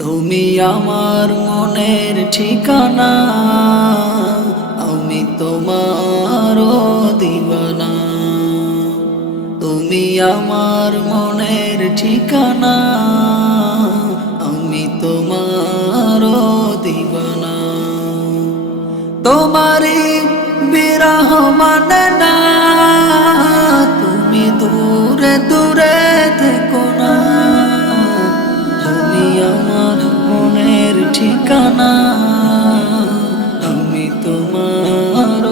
তুমি আমার মনের ঠিকানা, আমি তোমার দিবানা। তুমি আমার মনের ঠিকানা, আমি তোমার দিবানা। তোমারি বিরহ মানে না, তুমি দূরে দূরে থেকো না। তুমি আমার মনের ঠিকানা, আমি তোমার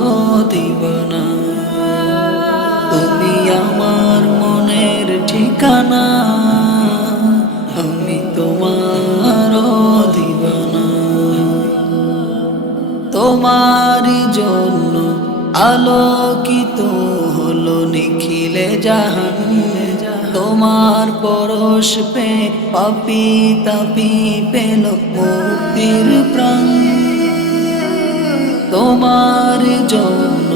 দিবানা। তুমি আমার মনের ঠিকানা, আমি তোমার দিবানা। তোমারি জন্য আলোকিত হলো নিখিলে জাহান। তোমার পরশ পে পাপি তাপি পেল মুক্তির প্রাণ। তোমার জন্য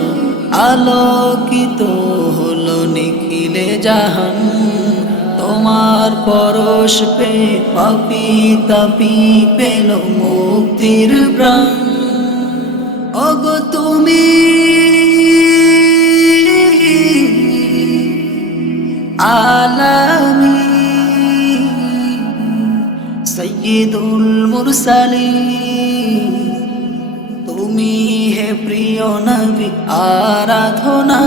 আলোকিত হলো নিখিলে জাহান। তোমার পরশ পে পাপি তাপি পেল মুক্তির প্রাণ। ওগো তুমি আলামিন, সাইয়্যিদুল মুরসালিন। তুমি হে প্রিয় নবী আরাধনা।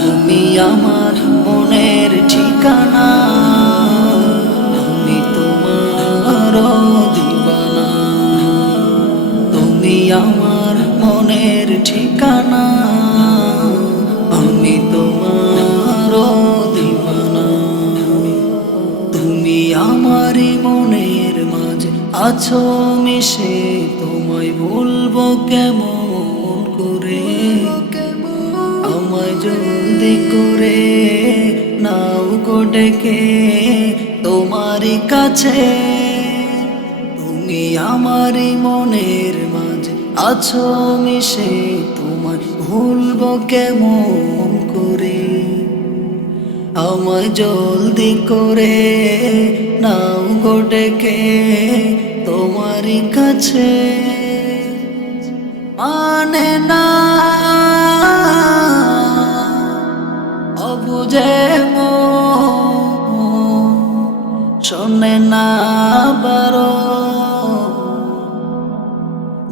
তুমি আমার মনের ঠিকানা, আমি তোমার দিবানা। তুমি আমার মনের ঠিকানা, আমি তোমার দিবানা। তুমি আমারই মনের মাঝে আছো মিশে, তোমায় ভুলবো কেমন করে। আমায় জলদি করে নাও গো ডেকে তোমারই কাছে। তুমি আমারই মনের মাঝে আছো মিশে, তোমায় ভুলবো কেমন করে। আমায় জলদি করে নাও গো ডেকে তোমারই কাছে। মানে না অবুঝে মন, শোনে না বারো।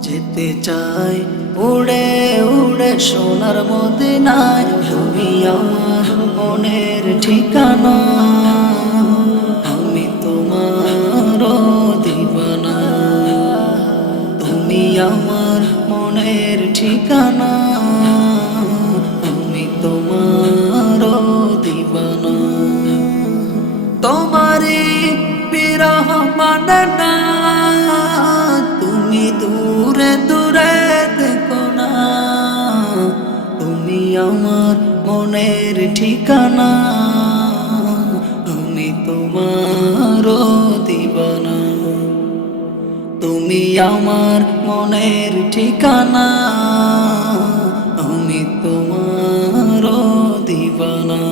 যেতে চাই উড়ে উড়ে সোনার মদিনায়। তুমি আমার মনের ঠিকানা, আমি তোমার দিবানা। তুমি আমার মনের ঠিকানা, আমি তোমার দিবানা। তোমারি বিরহ মানে না, তুমি দূরে দূরে থেকো না। তুমি আমার মনের ঠিকানা, আমি তোমার দিবানা। তুমি আমার মনের ঠিকানা, আমি তোমার দিবানা।